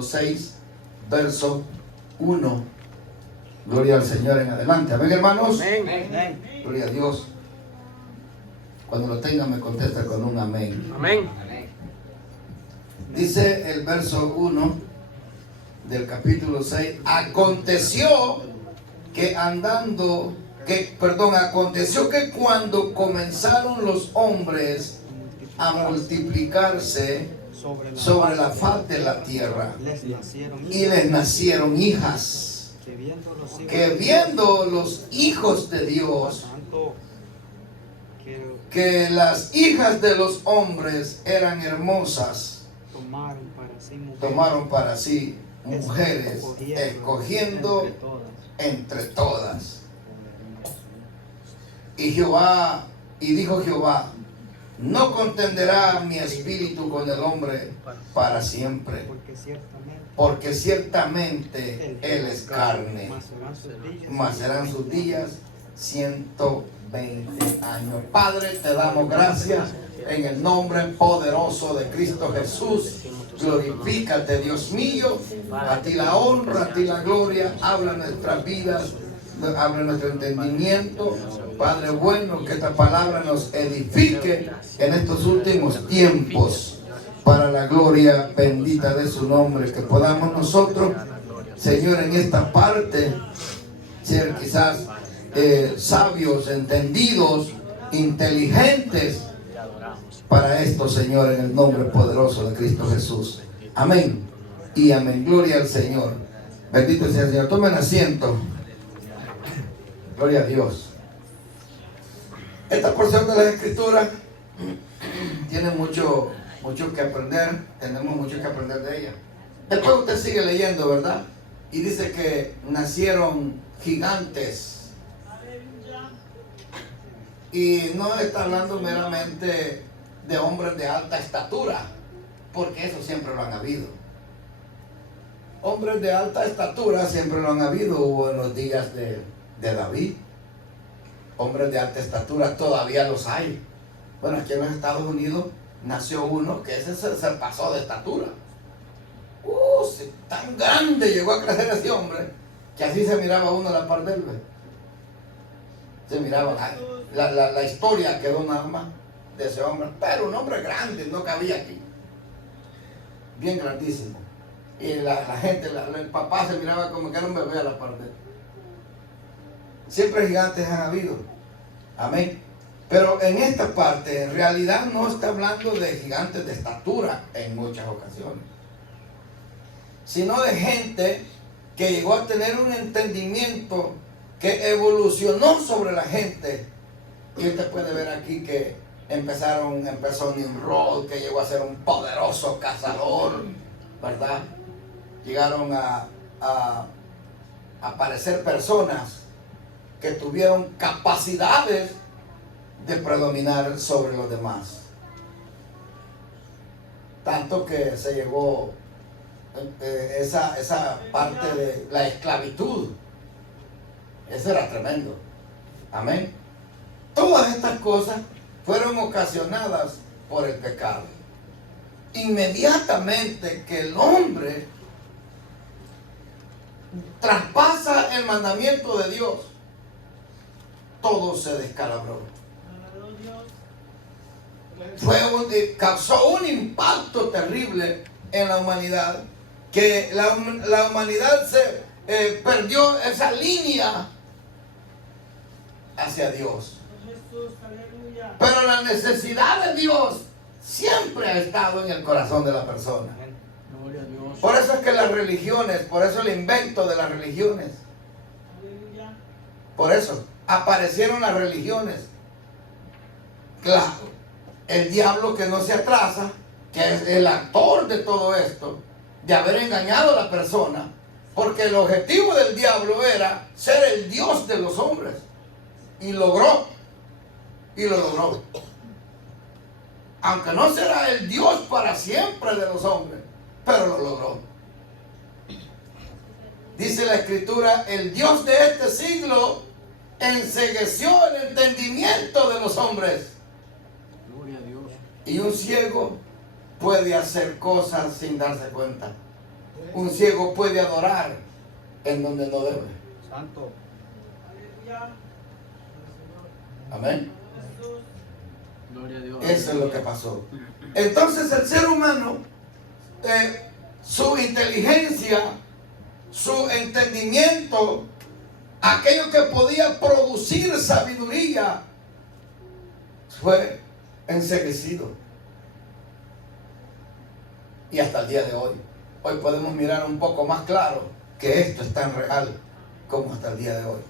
capítulo 6, verso 1. Gloria al Señor en adelante. Amén, hermanos. Amén. Gloria a Dios. Cuando lo tengan me contesta con un amén. Amén. Dice el verso 1 del capítulo 6. Aconteció que cuando comenzaron los hombres a multiplicarse sobre la faz de la tierra, y les nacieron hijas, que viendo los hijos de Dios que las hijas de los hombres eran hermosas, tomaron para sí mujeres, escogiendo entre todas. Y dijo Jehová: no contenderá mi espíritu con el hombre para siempre, porque ciertamente él es carne, mas serán sus días 120 años. Padre, te damos gracias en el nombre poderoso de Cristo Jesús. Glorifícate, Dios mío. A ti la honra, a ti la gloria. Habla nuestras vidas, habla nuestro entendimiento. Padre bueno, que esta palabra nos edifique en estos últimos tiempos, para la gloria bendita de su nombre. Que podamos nosotros, Señor, en esta parte ser quizás sabios, entendidos, inteligentes para esto, Señor, en el nombre poderoso de Cristo Jesús. Amén y amén. Gloria al Señor. Bendito sea el Señor. Tomen asiento. Gloria a Dios. Esta porción de la Escritura tiene mucho que aprender. Tenemos mucho que aprender de ella. Después usted sigue leyendo, ¿verdad? Y dice que nacieron gigantes. Y no está hablando meramente de hombres de alta estatura, porque eso siempre lo han habido. Hombres de alta estatura siempre lo han habido. Hubo en los días de David hombres de alta estatura, todavía los hay. Bueno, aquí en los Estados Unidos nació uno que ese se pasó de estatura. Tan grande llegó a crecer ese hombre, que así se miraba uno a la par de él. Se miraba la historia quedó nada más de ese hombre, pero un hombre grande, no cabía aquí, bien grandísimo. Y la gente, el papá se miraba como que era un bebé a la par de él. Siempre gigantes han habido. Amén. Pero en esta parte, en realidad no está hablando de gigantes de estatura en muchas ocasiones, sino de gente que llegó a tener un entendimiento que evolucionó sobre la gente. Y usted puede ver aquí que empezó Nimrod, que llegó a ser un poderoso cazador, ¿verdad? Llegaron a aparecer personas que tuvieron capacidades de predominar sobre los demás. Tanto que se llegó esa parte de la esclavitud. Eso era tremendo. Amén. Todas estas cosas fueron ocasionadas por el pecado. Inmediatamente que el hombre traspasa el mandamiento de Dios, todo se descalabró. Causó un impacto terrible en la humanidad, que la humanidad se perdió esa línea hacia Dios. Pero la necesidad de Dios siempre ha estado en el corazón de la persona. Por eso es que las religiones, por eso el invento de las religiones, por eso aparecieron las religiones. Claro, el diablo, que no se atrasa, que es el actor de todo esto, de haber engañado a la persona, porque el objetivo del diablo era ser el Dios de los hombres, y lo logró. Aunque no será el Dios para siempre de los hombres, pero lo logró. Dice la Escritura: el Dios de este siglo encegueció el entendimiento de los hombres. Gloria a Dios. Y un ciego puede hacer cosas sin darse cuenta. Un ciego puede adorar en donde no debe. Santo. Amén. Gloria a Dios. Eso es lo que pasó. Entonces el ser humano, su inteligencia, su entendimiento, aquello que podía producir sabiduría, fue enseguecido. Y hasta el día de hoy podemos mirar un poco más claro que esto es tan real como hasta el día de hoy.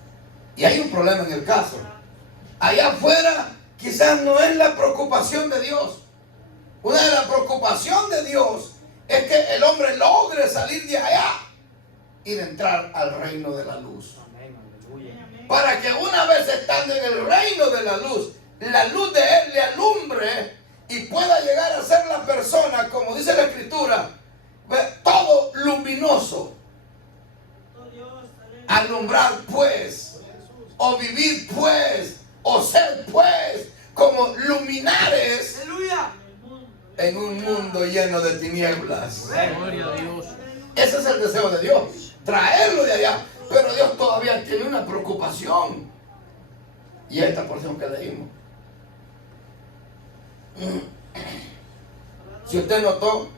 Y hay un problema en el caso. Allá afuera quizás no es la preocupación de Dios. Una de las preocupaciones de Dios es que el hombre logre salir de allá y de entrar al reino de la luz. Para que una vez estando en el reino de la luz de Él le alumbre y pueda llegar a ser la persona, como dice la Escritura, todo luminoso. Alumbrar pues, o vivir pues, o ser pues, como luminares en un mundo lleno de tinieblas. Gloria a Dios. Ese es el deseo de Dios, traerlo de allá. Pero Dios todavía tiene una preocupación. Y esta porción que leímos. Si usted notó,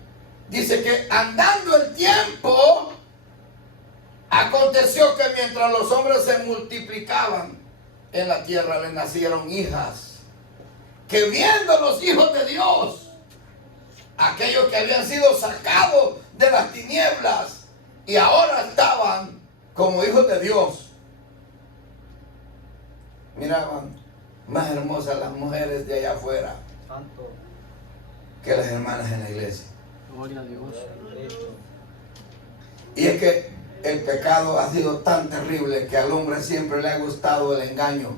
dice que andando el tiempo, aconteció que mientras los hombres se multiplicaban en la tierra, le nacieron hijas, que viendo los hijos de Dios, aquellos que habían sido sacados de las tinieblas y ahora estaban como hijos de Dios, miraban más hermosas las mujeres de allá afuera Santo. que las hermanas en la iglesia. Gloria a Dios. Y es que el pecado ha sido tan terrible que al hombre siempre le ha gustado el engaño.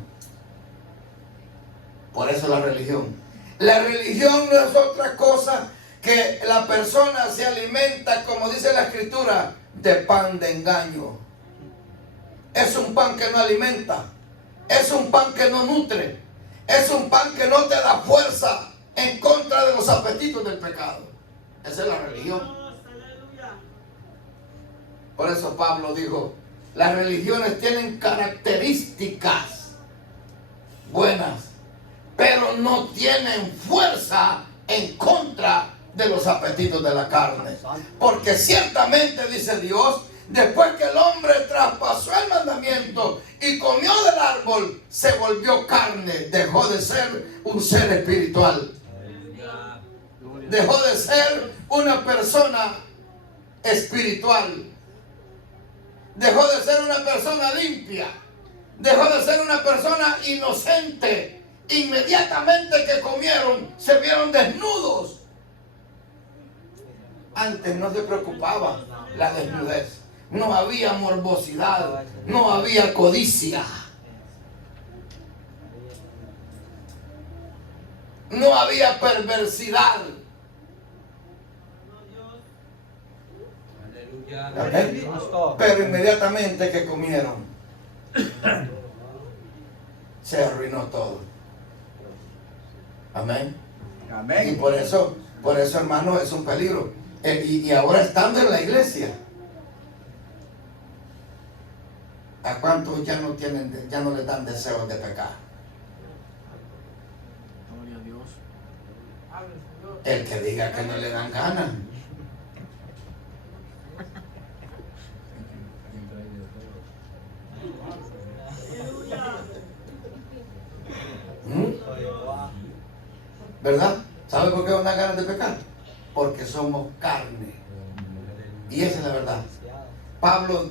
Por eso la religión. La religión no es otra cosa que la persona se alimenta, como dice la Escritura, de pan de engaño. Es un pan que no alimenta, es un pan que no nutre, es un pan que no te da fuerza en contra de los apetitos del pecado. Esa es la religión. Por eso Pablo dijo, las religiones tienen características buenas, pero no tienen fuerza en contra de los apetitos de la carne. Porque ciertamente, dice Dios, después que el hombre traspasó el mandamiento y comió del árbol, se volvió carne, dejó de ser un ser espiritual. Dejó de ser una persona espiritual. Dejó de ser una persona limpia. Dejó de ser una persona inocente. Inmediatamente que comieron, se vieron desnudos. Antes no se preocupaba la desnudez. No había morbosidad. No había codicia. No había perversidad. Amén. Pero inmediatamente que comieron, se arruinó todo. Amén. Amén. Y por eso, hermano, es un peligro. Y ahora estando en la iglesia, ¿a cuántos ya no les dan deseos de pecar? Gloria a Dios. El que diga que no le dan ganas. ¿Verdad? ¿Sabe por qué nos dan ganas de pecar? Porque somos carne. Y esa es la verdad.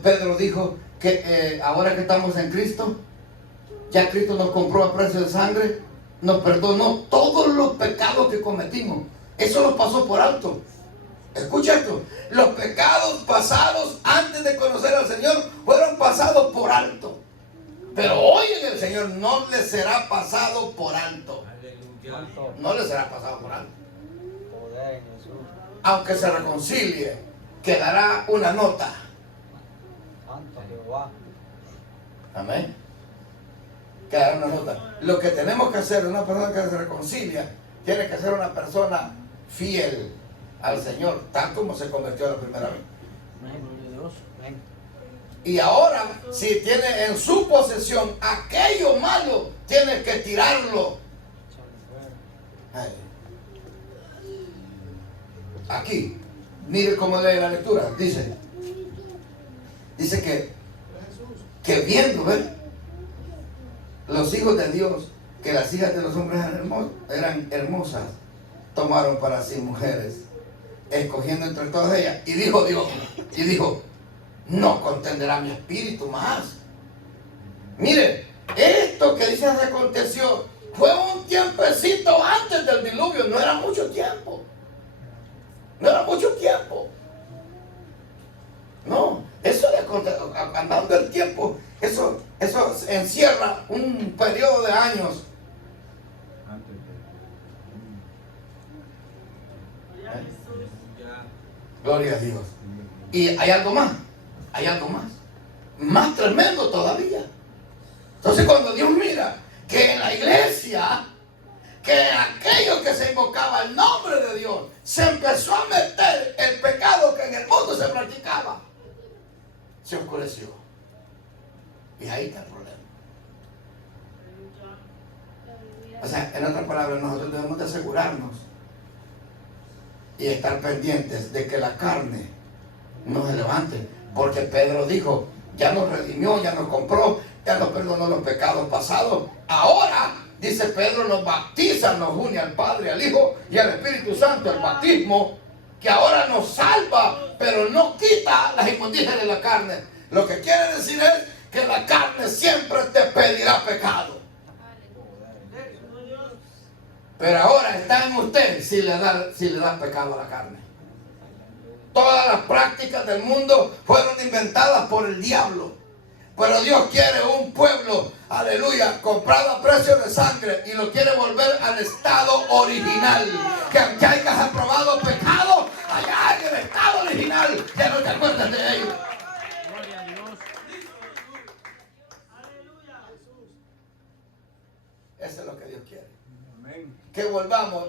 Pedro dijo que ahora que estamos en Cristo, ya Cristo nos compró a precio de sangre, nos perdonó todos los pecados que cometimos. Eso nos pasó por alto. Escucha esto, los pecados pasados antes de conocer al Señor fueron pasados por alto. Pero hoy en el Señor no les será pasado por alto. No les será pasado por alto. Aunque se reconcilie, quedará una nota. Amén. Quedará una nota. Lo que tenemos que hacer, una persona que se reconcilia, tiene que ser una persona fiel al Señor, tal como se convirtió la primera vez. Y ahora, si tiene en su posesión aquello malo, tiene que tirarlo. Aquí, mire cómo lee la lectura. Dice que viendo, ¿ves?, los hijos de Dios, que las hijas de los hombres eran hermosas, tomaron para sí mujeres, escogiendo entre todas ellas. Y dijo Dios, no contenderá mi espíritu más. Mire, esto que dice se aconteció fue un tiempecito antes del diluvio, no era mucho tiempo. No era mucho tiempo. No, eso de andando el tiempo, eso encierra un periodo de años. Gloria a Dios. Y hay algo más, más tremendo todavía. Entonces, cuando Dios mira que en la iglesia, que aquello que se invocaba el nombre de Dios, se empezó a meter el pecado que en el mundo se practicaba, se oscureció. Y ahí está el problema. O sea, en otras palabras, nosotros debemos de asegurarnos y estar pendientes de que la carne no se levante, porque Pedro dijo, ya nos redimió, ya nos compró, ya nos perdonó los pecados pasados. Ahora, dice Pedro, nos bautiza, nos une al Padre, al Hijo y al Espíritu Santo, el bautismo, que ahora nos salva, pero no quita las inmundicias de la carne. Lo que quiere decir es que la carne siempre te pedirá pecado. Pero ahora está en usted si le da pecado a la carne. Todas las prácticas del mundo fueron inventadas por el diablo. Pero Dios quiere un pueblo, aleluya, comprado a precio de sangre, y lo quiere volver al estado original. Que aunque hayas aprobado pecado, allá en el estado original, ya no te acuerdas de ello. Gloria a Dios. Eso es lo que Dios quiere. Que volvamos.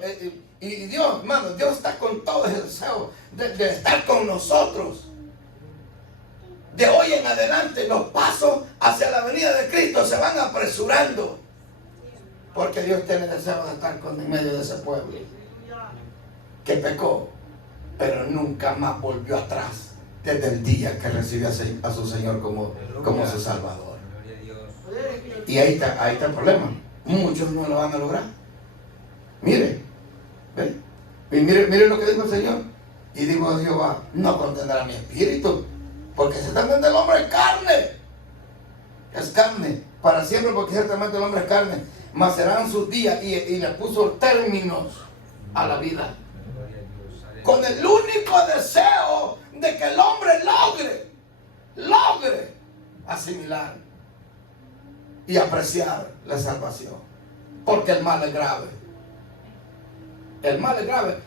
Y Dios, hermano, Dios está con todo el deseo de estar con nosotros. De hoy en adelante los pasos hacia la venida de Cristo se van apresurando, porque Dios tiene deseo de estar en medio de ese pueblo que pecó, pero nunca más volvió atrás desde el día que recibió a su Señor como su Salvador. Y ahí está el problema. Muchos no lo van a lograr. Mire, ¿ve? Y mire lo que dijo el Señor. Y dijo Jehová, no contendrá mi espíritu, porque ciertamente el hombre es carne. Es carne para siempre, porque ciertamente el hombre es carne. Mas serán sus días, y le puso términos a la vida, con el único deseo de que el hombre logre asimilar y apreciar la salvación, porque el mal es grave. El mal es grave.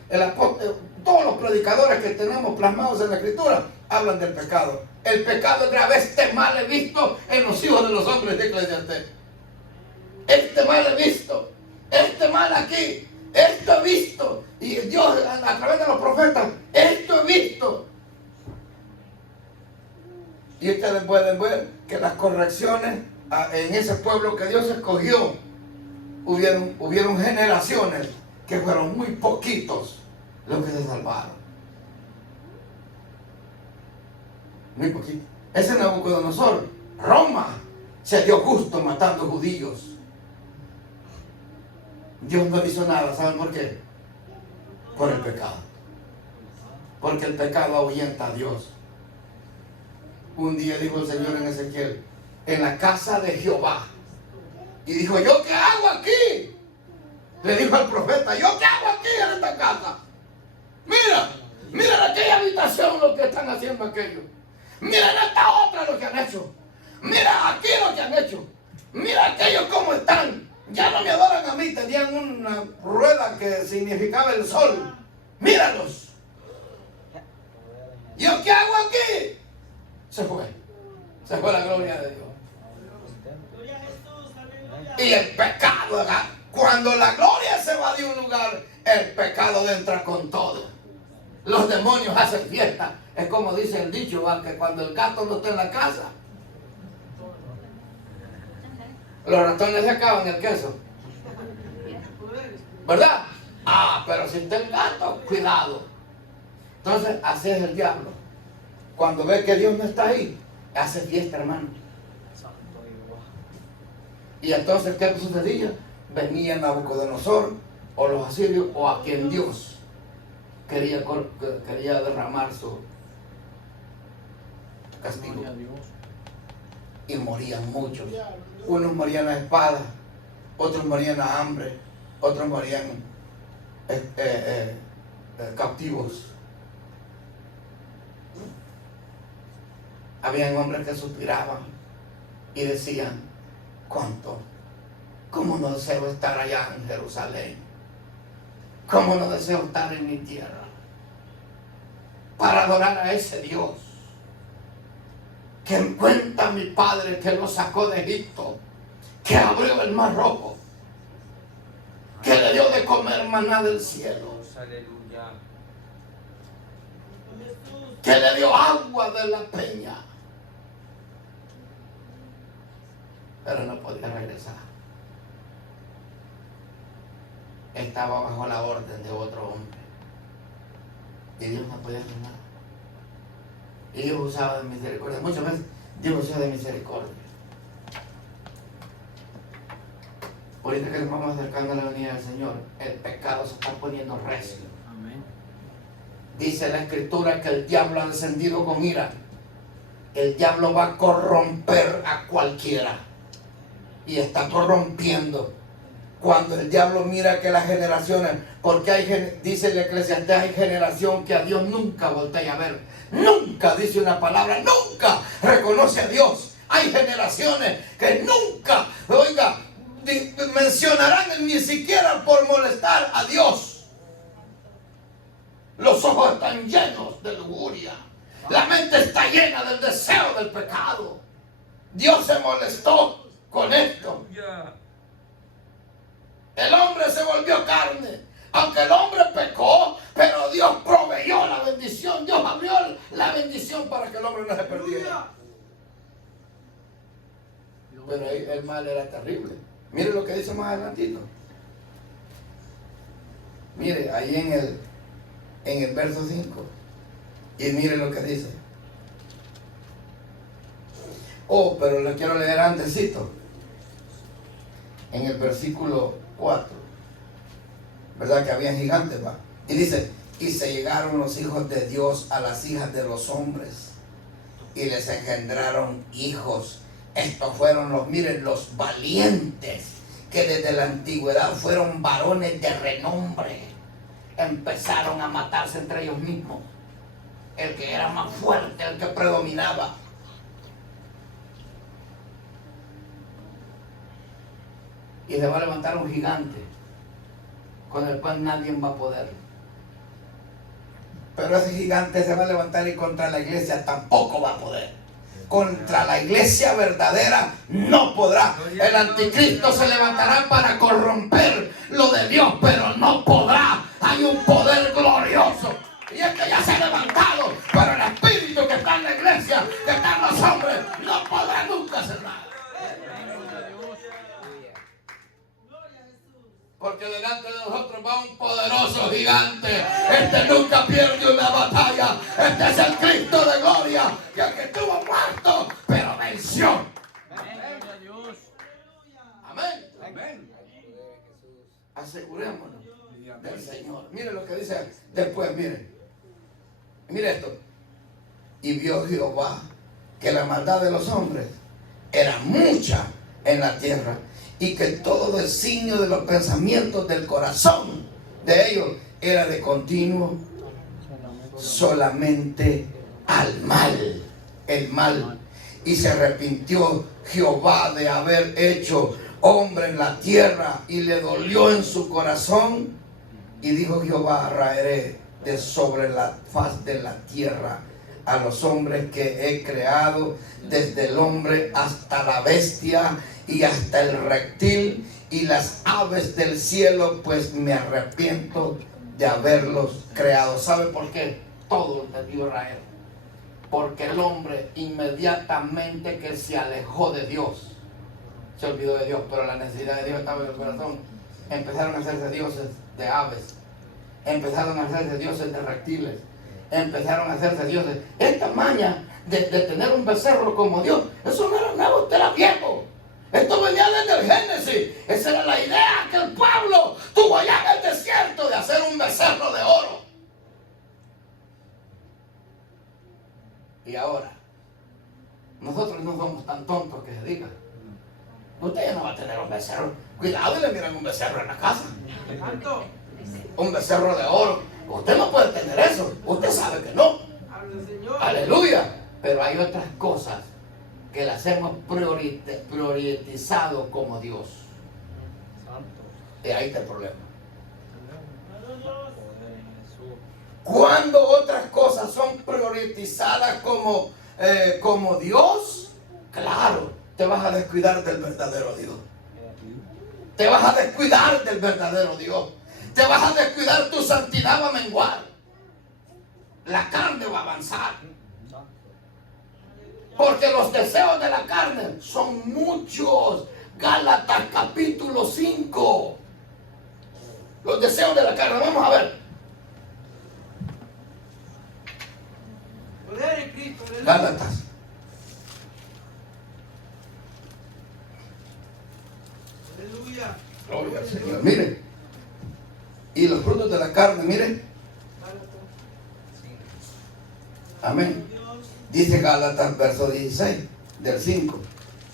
Todos los predicadores que tenemos plasmados en la Escritura hablan del pecado. El pecado es grave. Este mal he visto en los hijos de los hombres de Eclesiastés. Este mal he visto. Este mal aquí. Esto he visto. Y Dios, a través de los profetas, esto he visto. Y ustedes pueden ver que las correcciones en ese pueblo que Dios escogió, hubieron generaciones que fueron muy poquitos los que se salvaron. Muy poquito. Ese Nabucodonosor, Roma, se dio gusto matando judíos. Dios no hizo nada. ¿Saben por qué? Por el pecado. Porque el pecado ahuyenta a Dios. Un día dijo el Señor en Ezequiel, en la casa de Jehová. Y dijo, ¿yo qué hago aquí? Le dijo al profeta, ¿yo qué hago aquí en esta casa? Mira en aquella habitación lo que están haciendo aquellos. Mira en esta otra lo que han hecho. Mira aquí lo que han hecho. Mira aquellos cómo están. Ya no me adoran a mí. Tenían una rueda que significaba el sol. Míralos. ¿Yo qué hago aquí? Se fue la gloria de Dios. Y el pecado, ¿verdad? Cuando la gloria se va de un lugar, el pecado entra con todo. Los demonios hacen fiesta Es como dice el dicho, ¿va? Que cuando el gato no está en la casa, los ratones se acaban el queso, ¿verdad? Ah, pero si está el gato, cuidado. Entonces, así es el diablo. Cuando ve que Dios no está ahí, hace fiesta, hermano. Y entonces, ¿qué sucedía? Venía Nabucodonosor o los asirios o a quien Dios quería derramar su castigo. Y morían muchos. Unos morían a espada, otros morían a hambre, otros morían cautivos. Habían hombres que suspiraban y decían: ¿cómo no deseo estar allá en Jerusalén? ¿Cómo no deseo estar en mi tierra para adorar a ese Dios que cuenta mi padre que lo sacó de Egipto, que abrió el mar rojo, que le dio de comer maná del cielo, que le dio agua de la peña? Pero no podía regresar. Estaba bajo la orden de otro hombre. Y Dios no podía hacer nada. Y Dios usaba de misericordia. Muchas veces Dios usa de misericordia. Ahorita que nos vamos acercando a la venida del Señor, el pecado se está poniendo recio. Amén. Dice la Escritura que el diablo ha descendido con ira. El diablo va a corromper a cualquiera. Y está corrompiendo. Cuando el diablo mira que las generaciones, porque dice el Eclesiastés, hay generación que a Dios nunca voltea a ver. Nunca dice una palabra, nunca reconoce a Dios. Hay generaciones que nunca, oiga, mencionarán ni siquiera por molestar a Dios. Los ojos están llenos de lujuria. La mente está llena del deseo del pecado. Dios se molestó con esto. El hombre se volvió carne. Aunque el hombre pecó, pero Dios proveyó la bendición. Dios abrió la bendición para que el hombre no se perdiera. Pero ahí el mal era terrible. Mire lo que dice más adelantito. Mire, ahí en el verso 5. Y mire lo que dice. Oh, pero lo quiero leer antesito. En el versículo 4. ¿Verdad que había gigantes, va? Y dice: y se llegaron los hijos de Dios a las hijas de los hombres y les engendraron hijos. Estos fueron los valientes, que desde la antigüedad fueron varones de renombre. Empezaron a matarse entre ellos mismos. El que era más fuerte, el que predominaba. Y se va a levantar un gigante con el cual nadie va a poder. Pero ese gigante se va a levantar y contra la iglesia tampoco va a poder. Contra la iglesia verdadera no podrá. El anticristo se levantará para corromper lo de Dios, pero no podrá. Hay un poder glorioso. Y es que ya se ha levantado, pero el espíritu que está en la iglesia, que está en los hombres, no podrá nunca hacer nada. Porque delante de nosotros va un poderoso gigante. Este nunca pierde una batalla. Este es el Cristo de gloria, que aunque estuvo muerto, pero venció. Amén. Amén. Asegurémonos del Señor. Mire lo que dice después, mire. Mire esto. Y vio Jehová que la maldad de los hombres era mucha en la tierra, y que todo designio de los pensamientos del corazón de ellos era de continuo solamente al mal, el mal. Y se arrepintió Jehová de haber hecho hombre en la tierra, y le dolió en su corazón. Y dijo Jehová: raeré de sobre la faz de la tierra a los hombres que he creado, desde el hombre hasta la bestia y hasta el reptil y las aves del cielo, pues me arrepiento de haberlos creado. ¿Sabe por qué? Todo entendió Israel. Porque el hombre inmediatamente que se alejó de Dios, se olvidó de Dios, pero la necesidad de Dios estaba en el corazón. Empezaron a hacerse dioses de aves, empezaron a hacerse dioses de reptiles, empezaron a hacerse dioses. Esta maña de tener un becerro como Dios, eso no era nuevo, esto era viejo. Esto venía desde el Génesis. Esa era la idea que el pueblo tuvo allá en el desierto de hacer un becerro de oro. Y ahora, nosotros no somos tan tontos que se diga, usted ya no va a tener un becerro. Cuidado y le miran un becerro en la casa. Un becerro de oro. Usted no puede tener eso. Usted sabe que no. Aleluya. Pero hay otras cosas que las hemos priorizado como Dios. Y ahí está el problema. Cuando otras cosas son priorizadas como Dios, claro, te vas a descuidar del verdadero Dios. Te vas a descuidar del verdadero Dios. Te vas a descuidar, tu santidad va a menguar. La carne va a avanzar. Porque los deseos de la carne son muchos. Gálatas capítulo 5. Los deseos de la carne, vamos a ver. Gálatas. Aleluya. Gloria al Señor. Miren. Y los frutos de la carne, miren. Amén. Dice Gálatas, verso 16, del 5.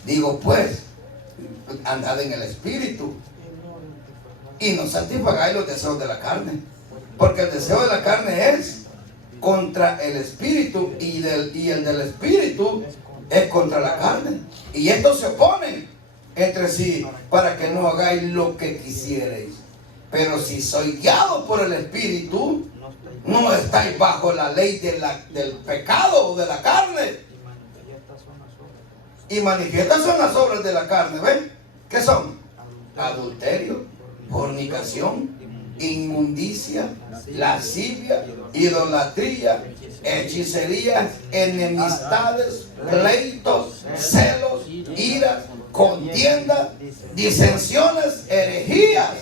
Digo pues, andad en el Espíritu y no satisfagáis los deseos de la carne. Porque el deseo de la carne es contra el Espíritu y el del Espíritu es contra la carne. Y estos se oponen entre sí para que no hagáis lo que quisierais. Pero si sois guiados por el Espíritu, no estáis bajo la ley del pecado o de la carne. Y manifiestas son las obras de la carne, ¿ven? ¿Qué son? Adulterio, fornicación, inmundicia, lascivia, idolatría, hechicerías, enemistades, pleitos, celos, iras, contiendas, disensiones, herejías,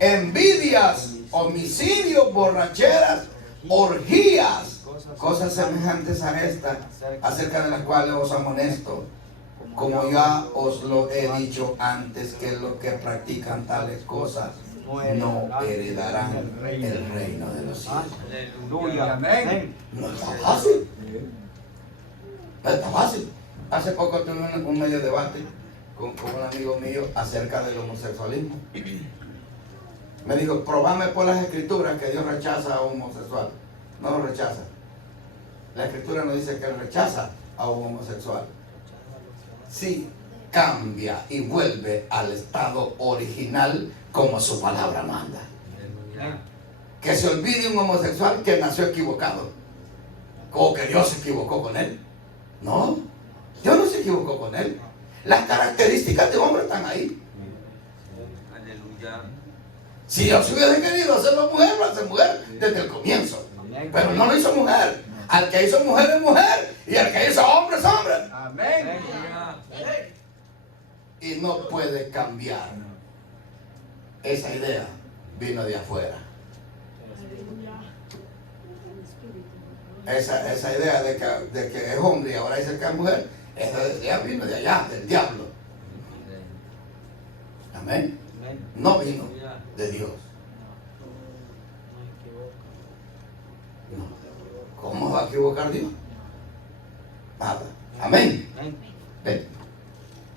envidias, homicidios, borracheras, orgías, cosas semejantes a estas, acerca de las cuales os amonesto, como ya os lo he dicho antes, que los que practican tales cosas no heredarán el reino de los cielos. Aleluya. Amén. No está fácil. No está fácil. Hace poco tuve un medio debate con un amigo mío acerca del homosexualismo. Me dijo, probame por las escrituras que Dios rechaza a un homosexual. No lo rechaza. La escritura no dice que él rechaza a un homosexual. Sí, cambia y vuelve al estado original como su palabra manda. Que se olvide un homosexual que nació equivocado. O que Dios se equivocó con él. No, Dios no se equivocó con él. Las características de hombre están ahí. Aleluya. Si Dios hubiese querido hacerlo mujer, lo hace mujer desde el comienzo. Pero no lo hizo mujer. Al que hizo mujer es mujer. Y al que hizo hombre es hombre. Amén. Y no puede cambiar. Esa idea vino de afuera. Esa idea de que es hombre y ahora dice que es mujer, esa idea vino de allá, del diablo. Amén. No vino de Dios. No. ¿Cómo va a equivocar Dios? Nada. Amén. Ven.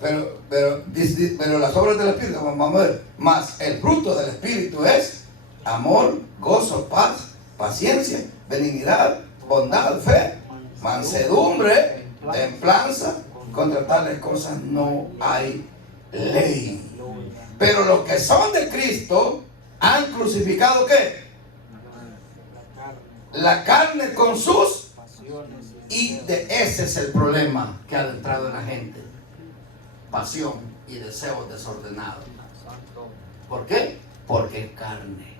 Pero las obras del Espíritu, vamos a ver, más el fruto del Espíritu es amor, gozo, paz, paciencia, benignidad, bondad, fe, mansedumbre, templanza. Contra tales cosas no hay ley. Pero los que son de Cristo han crucificado ¿qué? La carne con sus y de ese es el problema que ha entrado en la gente. Pasión y deseos desordenados. ¿Por qué? Porque es carne.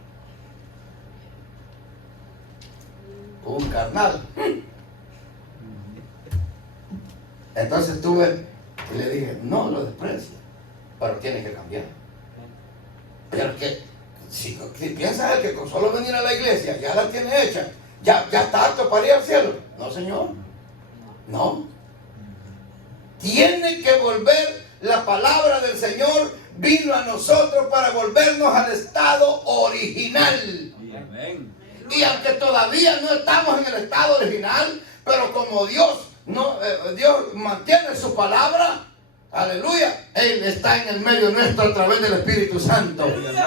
Un carnal Entonces estuve y le dije, no lo desprecia, pero tiene que cambiar. Pero que si piensas que con solo venir a la iglesia ya la tiene hecha, ya está apto para ir al cielo. No, señor. No. Tiene que volver. La palabra del Señor vino a nosotros para volvernos al estado original. Amén. Y aunque todavía no estamos en el estado original, pero como Dios mantiene su palabra, aleluya, Él está en el medio nuestro a través del Espíritu Santo.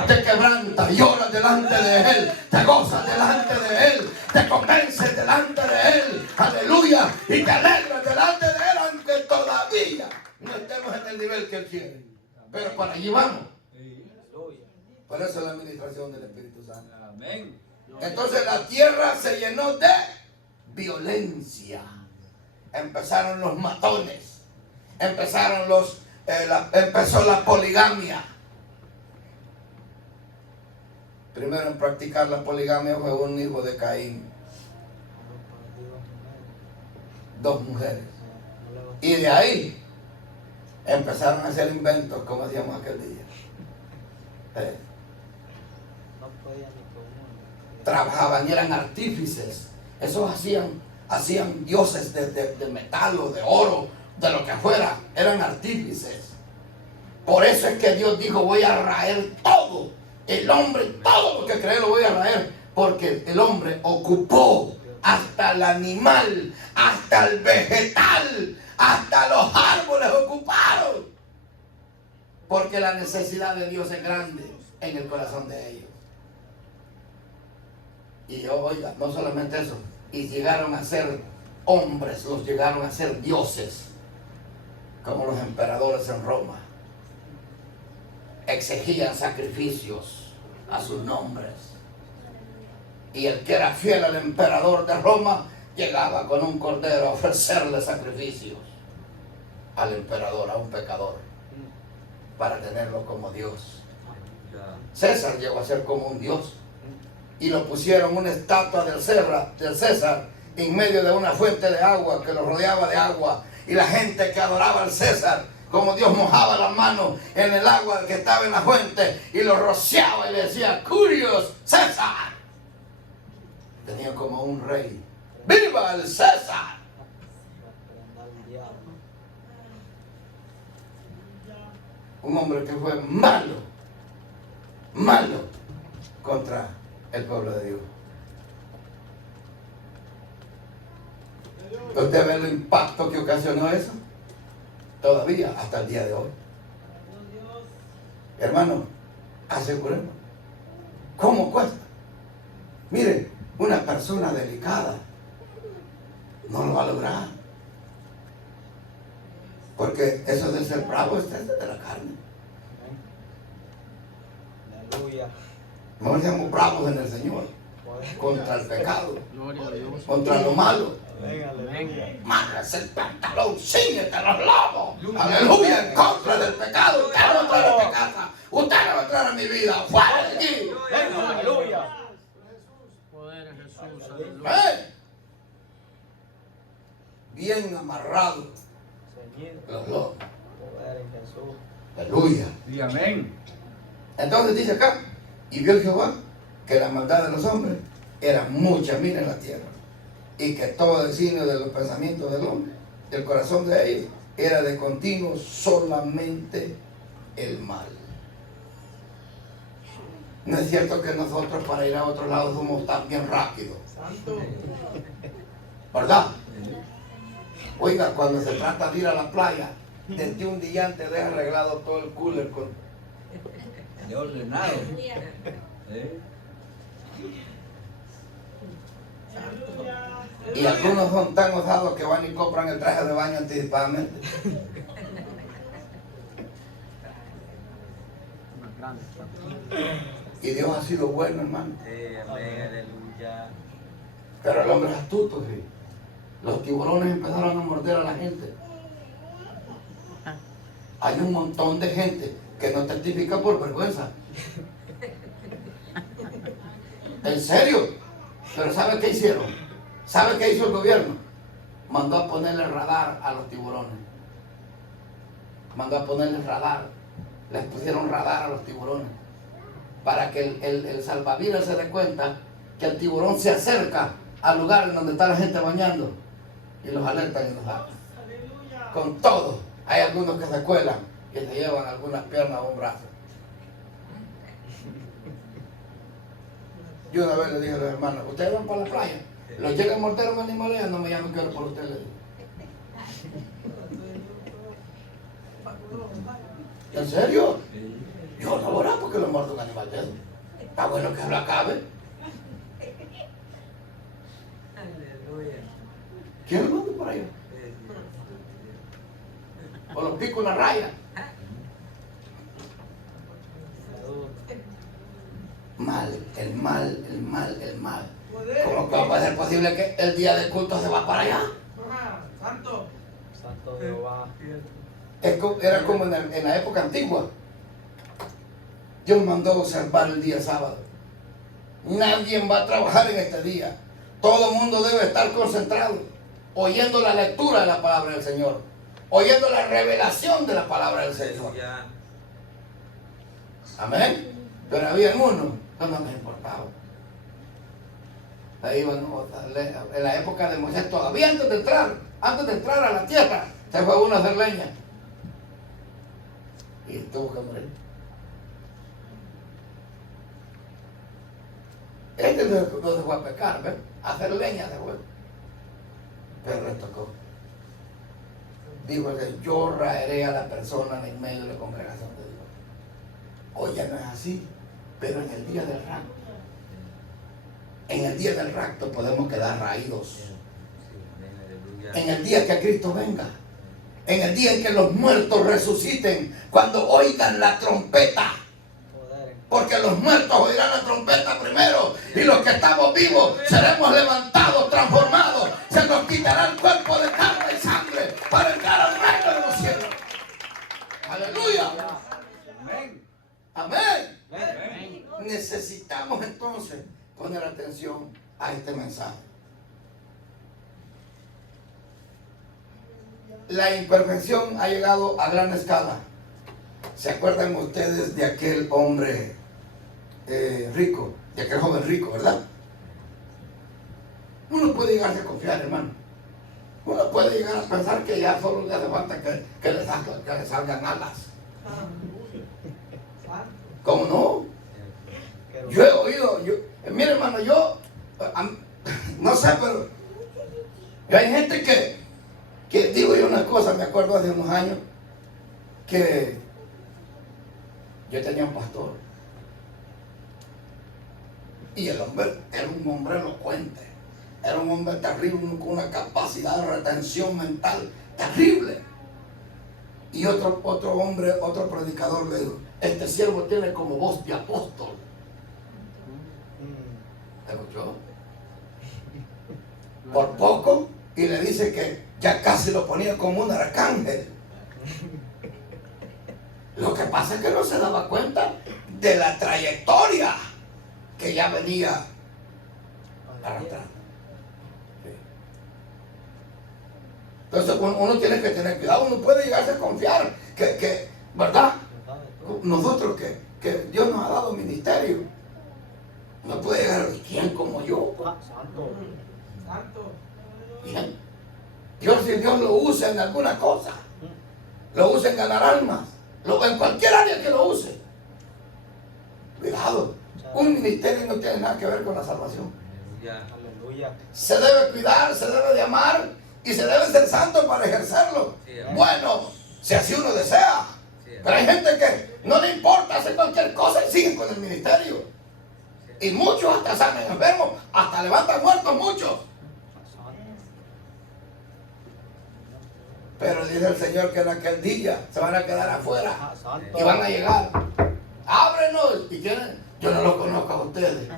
Te quebranta, lloras delante de Él, te gozas delante de Él, te convences delante de Él, aleluya, y te alegras delante de Él, aunque todavía no estemos en el nivel que Él quiere. Pero para allí vamos. Por eso es la administración del Espíritu Santo. Amén. Entonces la tierra se llenó de violencia. Empezaron los matones. Empezó la poligamia. Primero en practicar la poligamia fue un hijo de Caín. 2 mujeres. Y de ahí empezaron a hacer inventos, como decíamos aquel día. Trabajaban y eran artífices. Esos hacían dioses de metal o de oro, de lo que fuera. Eran artífices. Por eso es que Dios dijo, voy a raer todo. El hombre, todo lo que cree lo voy a raer. Porque el hombre ocupó hasta el animal, hasta el vegetal, hasta los árboles ocuparon. Porque la necesidad de Dios es grande en el corazón de ellos. Y oiga, no solamente eso, y llegaron a ser hombres, los llegaron a ser dioses, como los emperadores en Roma. Exigían sacrificios a sus nombres. Y el que era fiel al emperador de Roma llegaba con un cordero a ofrecerle sacrificios al emperador, a un pecador, para tenerlo como Dios. César llegó a ser como un dios. Y lo pusieron una estatua del César en medio de una fuente de agua que lo rodeaba de agua. Y la gente que adoraba al César, como Dios mojaba las manos en el agua que estaba en la fuente y lo rociaba y le decía, Curios César. Tenía como un rey. ¡Viva el César! Un hombre que fue malo contra el pueblo de Dios. ¿Usted ve el impacto que ocasionó eso? Todavía, hasta el día de hoy. Hermano, aseguremos. ¿Cómo cuesta? Miren, una persona delicada no lo va a lograr. Porque eso de ser bravo es de la carne. Aleluya. No seamos bravos en el Señor contra el pecado, contra lo malo. Márrese el pantalón, ciñete los lomos. Aleluya, en contra del pecado. Usted no va a entrar a mi casa, usted no va a entrar a mi vida. Fuera de aquí. Aleluya. Poder en Jesús, aleluya. Bien amarrados los lomos. Poder en Jesús. Aleluya. Y amén. Entonces dice acá, y vio Jehová que la maldad de los hombres era mucha, mira, en la tierra, y que todo designio de los pensamientos del hombre, del corazón de ellos, era de continuo solamente el mal. No es cierto que nosotros para ir a otro lado somos tan bien rápidos, ¿verdad? Oiga, cuando se trata de ir a la playa, desde un día antes deja arreglado todo el cooler con De ordenado. y algunos son tan osados que van y compran el traje de baño anticipadamente. Y Dios ha sido bueno, hermano. Amén, aleluya. Pero el hombre es astuto, ¿sí? Los tiburones empezaron a morder a la gente. Hay un montón de gente que no testifica por vergüenza. ¿En serio? Pero ¿sabe qué hicieron? ¿Sabe qué hizo el gobierno? mandó a ponerle radar a los tiburones. Mandó a ponerle radar. Les pusieron radar a los tiburones. Para que el salvavidas se dé cuenta que el tiburón se acerca al lugar en donde está la gente bañando. Y los alertan y los sacan. Con todo, hay algunos que se cuelan y se llevan algunas piernas o un brazo. Yo una vez le dije a los hermanos, ustedes van para la playa, los llega a mortero un animal, no me llamen que oro por ustedes. Le dije. ¿En serio? Yo no voy a orar porque lo muerto un animal de eso. Está bueno que se lo acabe. ¿Quién lo manda por allá? O lo pico una raya. Mal, el mal, el mal, el mal. ¿Cómo que va a ser posible que el día del culto se va para allá? Santo. Santo Jehová. Era como en la época antigua. Dios mandó observar el día sábado. Nadie va a trabajar en este día. Todo el mundo debe estar concentrado, oyendo la lectura de la palabra del Señor, oyendo la revelación de la palabra del Señor. Amén. Pero había uno que no les importaba. Ahí iban en la época de Moisés, todavía antes de entrar a la tierra, se fue uno a hacer leña. Y tuvo que morir. Este no se fue a pecar, ¿ves? A hacer leña de fue. Pero le tocó. Dijo que yo raeré a la persona en medio de la congregación de Dios. Hoy ya no es así, pero en el día del rapto. En el día del rapto podemos quedar raídos. En el día que Cristo venga. En el día en que los muertos resuciten. Cuando oigan la trompeta. Porque los muertos oirán la trompeta primero. Y los que estamos vivos seremos levantados, transformados. Se nos quitará el cuerpo de carne y sangre para entrar al reino de los cielos. Aleluya. Amén. Amén. Necesitamos entonces poner atención a este mensaje. La imperfección ha llegado a gran escala. ¿Se acuerdan ustedes de aquel hombre rico, de aquel joven rico, verdad? Uno puede llegar a confiar, hermano. Uno puede llegar a pensar que ya solo le hace falta que le salgan alas. ¿Cómo no? Yo he oído, mire hermano, no sé, pero hay gente que digo yo una cosa, me acuerdo hace unos años, que yo tenía un pastor y el hombre era un hombre elocuente, era un hombre terrible, con una capacidad de retención mental terrible. Y otro hombre, otro predicador le dijo, este siervo tiene como voz de apóstol. ¿Te escuchó? Por poco, y le dice que ya casi lo ponía como un arcángel. Lo que pasa es que no se daba cuenta de la trayectoria que ya venía arrastrando. Entonces uno tiene que tener cuidado, uno puede llegarse a confiar que ¿verdad? Nosotros que Dios nos ha dado ministerio. No puede llegar, ¿quién como yo? Santo. Bien. Si Dios lo usa en alguna cosa, lo usa en ganar almas, en cualquier área que lo use. Cuidado, un ministerio no tiene nada que ver con la salvación. Aleluya. Se debe cuidar, se debe de amar y se debe ser santo para ejercerlo. Bueno, si así uno desea. Pero hay gente que no le importa hacer cualquier cosa y siguen con el ministerio. Y muchos hasta sanan enfermos, hasta levantan muertos muchos. Pero dice el Señor que en aquel día se van a quedar afuera y van a llegar. Ábrenos. ¿Y quieren? Yo no los conozco a ustedes.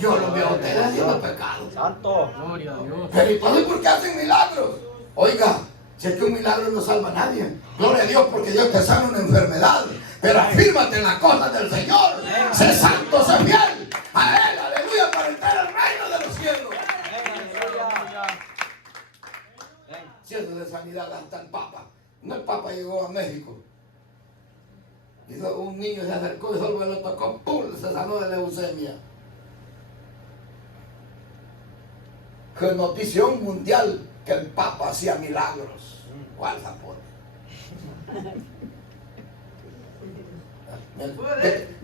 Yo los veo a ustedes haciendo pecado. Santo. Gloria a Dios. Pero entonces, ¿por qué hacen milagros? Oiga, si es que un milagro no salva a nadie. Gloria a Dios porque Dios te sana una enfermedad. Pero afírmate en las cosas del Señor. Sé santo, sé fiel a Él. Aleluya, para entrar al reino de los cielos. sanidad hasta el Papa. No, el Papa llegó a México. Y un niño se acercó y solo lo tocó, ¡pum!, se sanó de leucemia. Que notición mundial que el Papa hacía milagros. ¿Cuál sabor?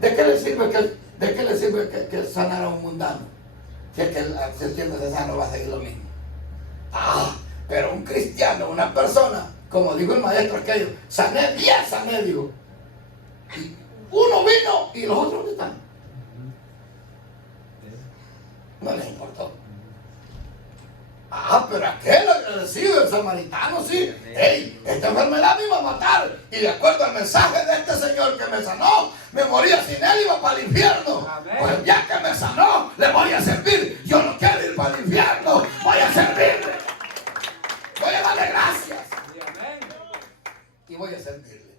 ¿De qué le sirve que sanara a un mundano? Si es que se entiende que sano va a seguir lo mismo. Pero un cristiano, una persona, como dijo el maestro aquello, sané 10, sané, digo. Y uno vino y los otros, ¿dónde están? No les importó. Pero aquel agradecido, el samaritano, sí. Hey, esta enfermedad me iba a matar. Y de acuerdo al mensaje de este señor que me sanó, me moría sin él, iba para el infierno. Pues ya que me sanó, le voy a servir. Yo no quiero ir para el infierno, voy a servirle. Voy a darle gracias. Y voy a servirle.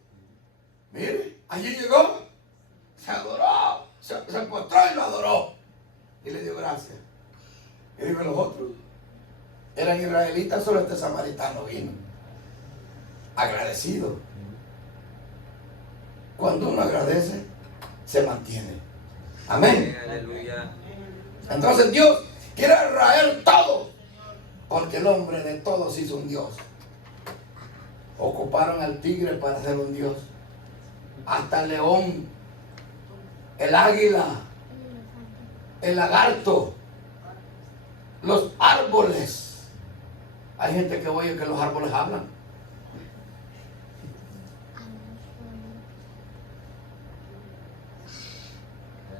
Mire, allí llegó, se adoró, se encontró y lo adoró. Y le dio gracias. Y dime los otros. Eran israelitas, solo este samaritano vino. Agradecido. Cuando uno agradece, se mantiene. Amén. Aleluya. Entonces Dios quiere raer todo, porque el hombre de todos hizo un Dios. Ocuparon al tigre para hacer un Dios. Hasta el león, el águila, el lagarto, los árboles. Hay gente que oye que los árboles hablan.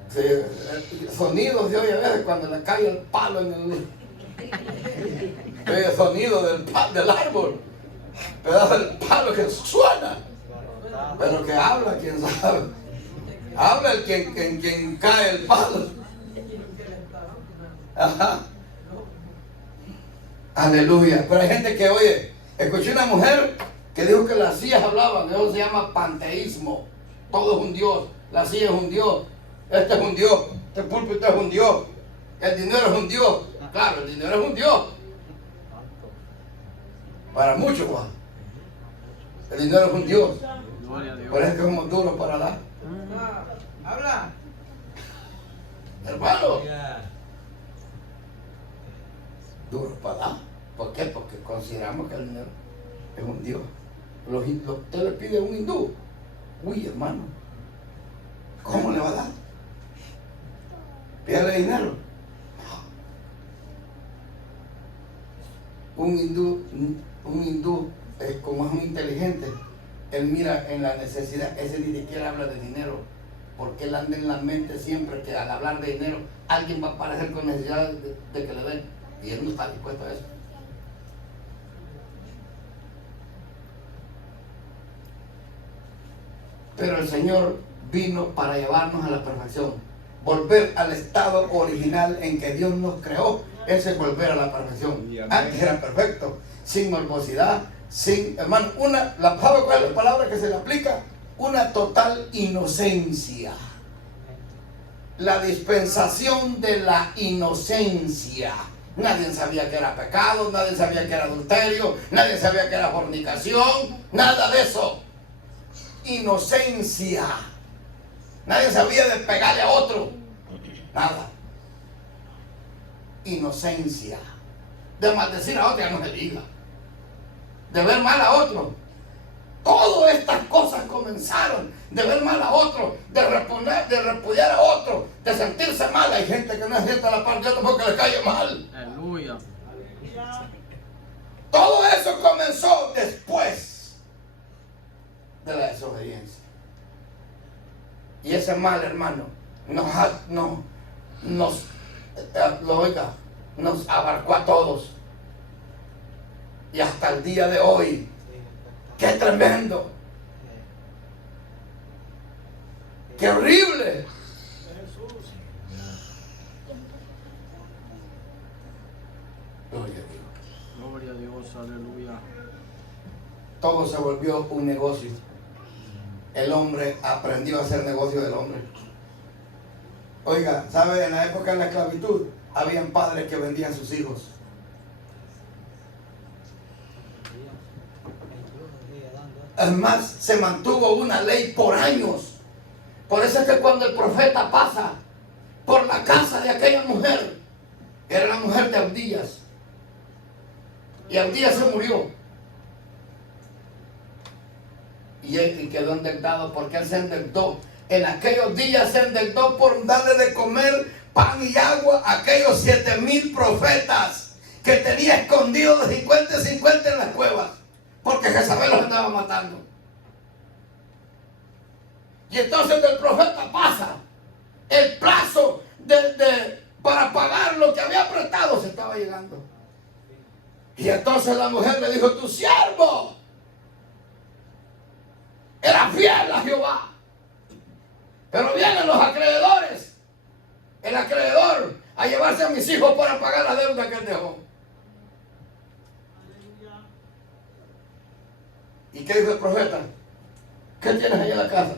Sí, sonidos se oye a veces cuando le cae el palo en el sonido del árbol. Pedazo del palo que suena. Pero que habla, quién sabe. Habla el quien cae el palo. Ajá. Aleluya. Pero hay gente que oye. Escuché una mujer que dijo que las sillas hablaban. Eso se llama panteísmo. Todo es un Dios. La silla es un Dios. Este es un Dios. Este púlpito es un Dios. El dinero es un Dios. Claro, el dinero es un Dios. Para muchos, Juan. El dinero es un Dios. Por eso es que somos duros para dar. Habla. Hermano. Duros para dar. ¿Por qué? Porque consideramos que el dinero es un Dios. Usted le pide a un hindú. Uy, hermano. ¿Cómo le va a dar? Pídale dinero. Un hindú como es muy inteligente, él mira en la necesidad, ese ni siquiera habla de dinero, porque él anda en la mente siempre que al hablar de dinero, alguien va a aparecer con necesidad de que le den, y él no está dispuesto a eso. Pero el Señor vino para llevarnos a la perfección, volver al estado original en que Dios nos creó. Ese es volver a la perfección. Antes era perfecto, sin morbosidad, sin, hermano, ¿sabe cuál es la palabra que se le aplica? Una total inocencia. La dispensación de la inocencia. Nadie sabía que era pecado, nadie sabía que era adulterio, nadie sabía que era fornicación, nada de eso. Inocencia. Nadie sabía de pegarle a otro, nada. Inocencia. De maldecir a otro, ya no se diga. De ver mal a otro. Todas estas cosas comenzaron de ver mal a otro, de repudiar a otro, de sentirse mal. Hay gente que no siente la parte de otro porque le cae mal. Aleluya. Todo eso comenzó después de la desobediencia. Y ese mal, hermano, nos abarcó a todos. Y hasta el día de hoy, ¡qué tremendo! ¡Qué horrible! Gloria a Dios. Gloria a Dios, aleluya. Todo se volvió un negocio. El hombre aprendió a hacer negocio del hombre. Oiga, ¿sabe? En la época de la esclavitud, habían padres que vendían sus hijos. Además, se mantuvo una ley por años. Por eso es que cuando el profeta pasa por la casa de aquella mujer, era la mujer de Abdías, y Abdías se murió, y él quedó endeudado porque él se endeudó. En aquellos días se endeudó por darle de comer pan y agua a aquellos 7,000 profetas que tenía escondidos de 50 en 50 en las cuevas, porque Jezabel los andaba matando. Y entonces el profeta pasa, el plazo para pagar lo que había prestado se estaba llegando. Y entonces la mujer le dijo: tu siervo era fiel a Jehová, pero vienen los acreedores, el acreedor, a llevarse a mis hijos para pagar la deuda que él dejó. ¿Y qué dijo el profeta? ¿Qué tienes ahí en la casa?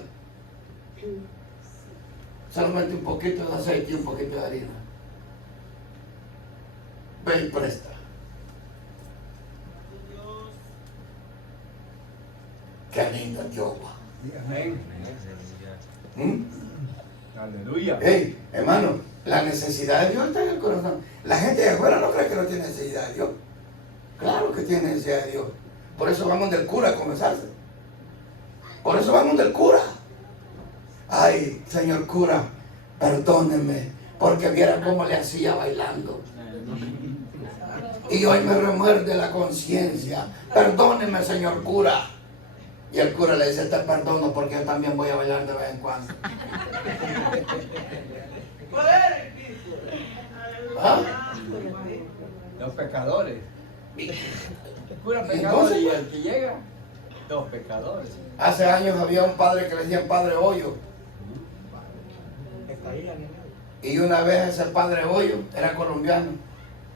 Solamente un poquito de aceite y un poquito de harina. Ve y presta. Qué lindo Jehová. Amén. Aleluya. Hey, hermano, la necesidad de Dios está en el corazón. La gente de afuera no cree que no tiene necesidad de Dios. Claro que tiene necesidad de Dios. Por eso vamos del cura a comenzarse. Por eso vamos del cura. Ay, señor cura, perdóneme, porque viera cómo le hacía bailando. Y hoy me remuerde la conciencia. Perdóneme, señor cura. Y el cura le dice: te perdono porque yo también voy a bailar de vez en cuando. ¿Ah? Los pecadores. Pura Entonces, pecador y el que llega, dos pecadores. Hace años había un padre que le decían Padre Hoyo. Y una vez ese Padre Hoyo era colombiano.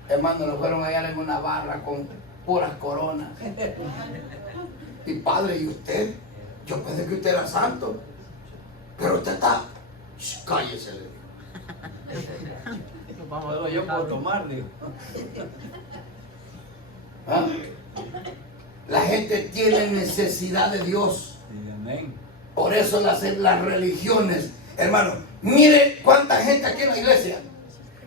Hermano, lo fueron a hallar en una barra con puras coronas. Y padre, ¿y usted? Yo pensé que usted era santo, pero usted está... Cállese, le digo. Solo yo puedo tomar, digo. ¿Ah? La gente tiene necesidad de Dios. Sí, amén. Por eso las religiones, hermano, mire cuánta gente aquí en la iglesia.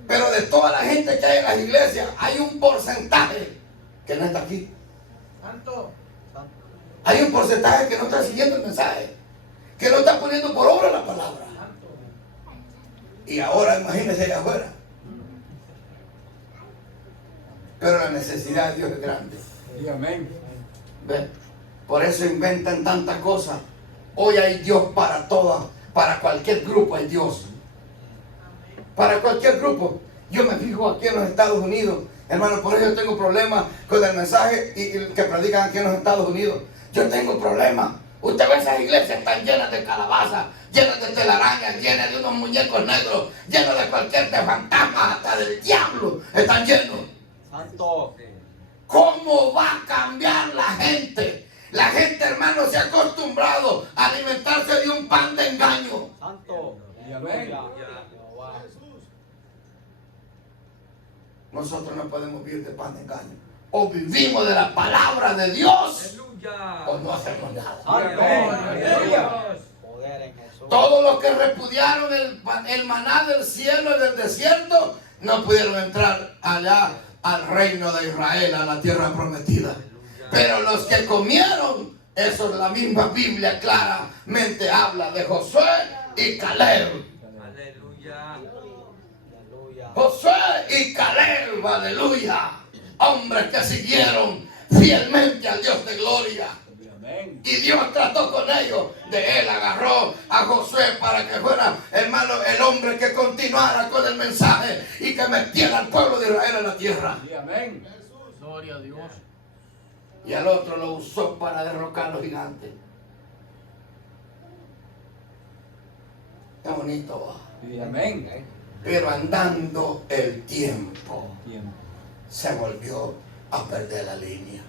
Pero de toda la gente que hay en las iglesias, hay un porcentaje que no está aquí. Santo. Hay un porcentaje que no está siguiendo el mensaje, que no está poniendo por obra la palabra. Y ahora imagínense allá afuera. Pero la necesidad de Dios es grande. Sí, amén. ¿Ve? Por eso inventan tantas cosas. Hoy hay Dios para todas, para cualquier grupo hay Dios. Para cualquier grupo. Yo me fijo aquí en los Estados Unidos, hermano, por eso yo tengo problemas con el mensaje y que predican aquí en los Estados Unidos. Yo tengo problemas. Usted ve esas iglesias están llenas de calabazas, llenas de telarañas, llenas de unos muñecos negros, llenas de cualquier de fantasmas, hasta del diablo están llenos. Santo. ¿Cómo va a cambiar la gente? La gente, hermano, se ha acostumbrado a alimentarse de un pan de engaño. Santo. Sí, amén. Jehová. Nosotros no podemos vivir de pan de engaño. O vivimos de la palabra de Dios, o no hacemos nada. Aleluya. Poder en Jesús. Todos los que repudiaron el maná del cielo y del desierto no pudieron entrar allá al reino de Israel, a la tierra prometida. Pero los que comieron, eso la misma Biblia claramente habla de Josué y Caleb. Aleluya. Aleluya. Josué y Caleb, aleluya. Hombres que siguieron fielmente al Dios de gloria. Amén. Y Dios trató con ellos. De él agarró a Josué para que fuera, hermano, el hombre que continuara con el mensaje y que metiera al pueblo de Israel en la tierra. Sí, amén. Gloria a Dios. Y al otro lo usó para derrocar a los gigantes. Qué bonito va. Sí, amén. Pero andando el tiempo, Tiempo. se volvió a perder la línea.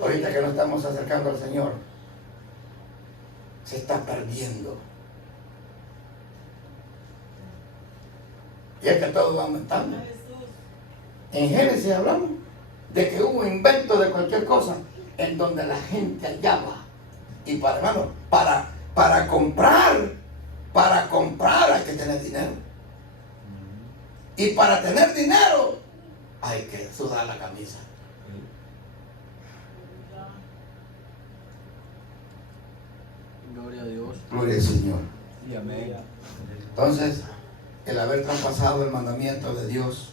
Ahorita que nos estamos acercando al Señor, se está perdiendo. Y es que todo va aumentando. En Génesis hablamos de que hubo invento de cualquier cosa. en donde la gente hallaba. Y para, hermano, para comprar hay que tener dinero. Y para tener dinero hay que sudar la camisa. Gloria a Dios. Gloria al Señor. Y amén. Entonces, el haber traspasado el mandamiento de Dios,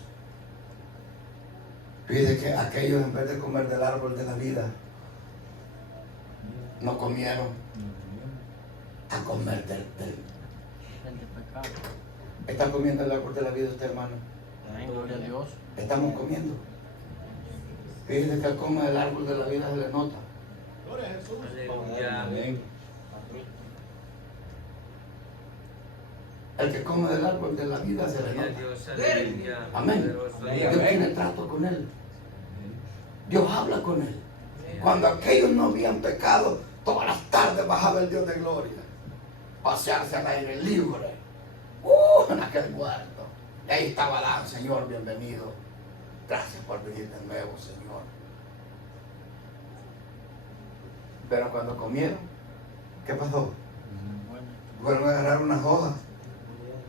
pide que aquellos, en vez de comer del árbol de la vida, no comieron a comer del pecado. ¿Está comiendo el árbol de la vida usted, hermano? Amén. Gloria a Dios. Estamos comiendo. Fíjese que al comer el árbol de la vida se le nota. Aleluya. Amén. El que come del árbol de la vida se le Gloria a nota. Dios. Aleluya. Amén. Poderoso Dios Dios. tiene trato con él. Dios habla con él. Cuando aquellos no habían pecado, todas las tardes bajaba el Dios de gloria. Pasearse al aire libre. En aquel cuarto. Y ahí estaba Adán, Señor, bienvenido. Gracias por venir de nuevo, Señor. Pero cuando comieron, ¿qué pasó? Fueron a agarrar unas hojas.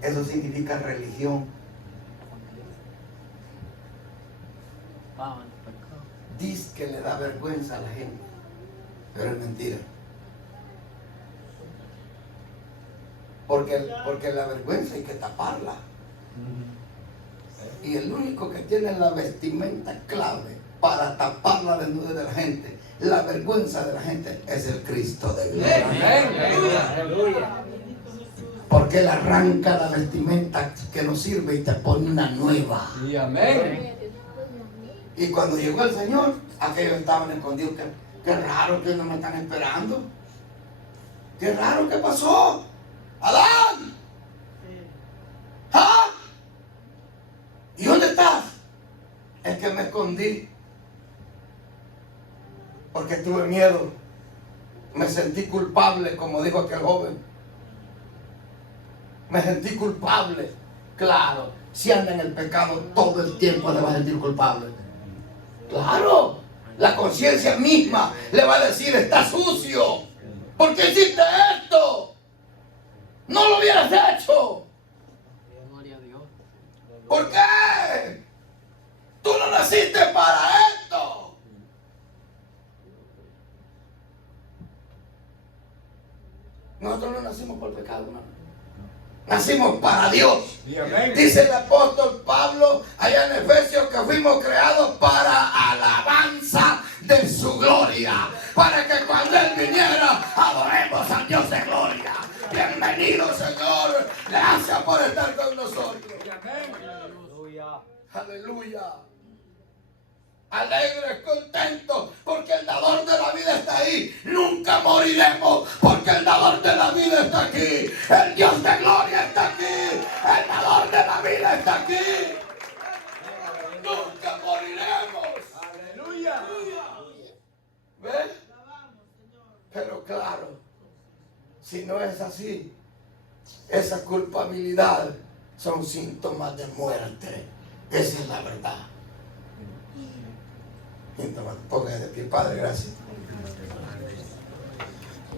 Eso significa religión. Dice que le da vergüenza a la gente, pero es mentira. Porque la vergüenza hay que taparla. Y el único que tiene la vestimenta clave para tapar la desnudez de la gente, la vergüenza de la gente, es el Cristo de gloria. Aleluya. Porque Él arranca la vestimenta que no sirve y te pone una nueva. Y amén. Y cuando llegó el Señor, aquellos estaban escondidos. Qué raro que no me están esperando. Qué raro, ¿qué pasó? ¡Adán! ¿Ah? ¿Y dónde estás? Es que me escondí. Porque tuve miedo. Me sentí culpable, como dijo aquel joven. Me sentí culpable. Claro, si anda en el pecado todo el tiempo le va a sentir culpable. Claro, la conciencia misma le va a decir, está sucio. ¿Por qué hiciste esto? No lo hubieras hecho. Gloria a Dios. ¿Por qué? Tú no naciste para esto. Nosotros no nacimos por pecado, hermano. Nacimos para Dios. Y amén. Dice el apóstol Pablo allá en Efesios que fuimos creados para alabanza de su gloria. Para que cuando Él viniera adoremos al Dios de gloria. Bienvenido, Señor. Gracias por estar con nosotros. Aleluya. Aleluya. Alegres, contentos, porque el dador de la vida está ahí. Nunca moriremos, porque el dador de la vida está aquí. El Dios de gloria está aquí. El dador de la vida está aquí. Nunca moriremos. Aleluya. ¿Ves? Pero claro, si no es así, esa culpabilidad son síntomas de muerte. Esa es la verdad. Póngase de pie, Padre, gracias.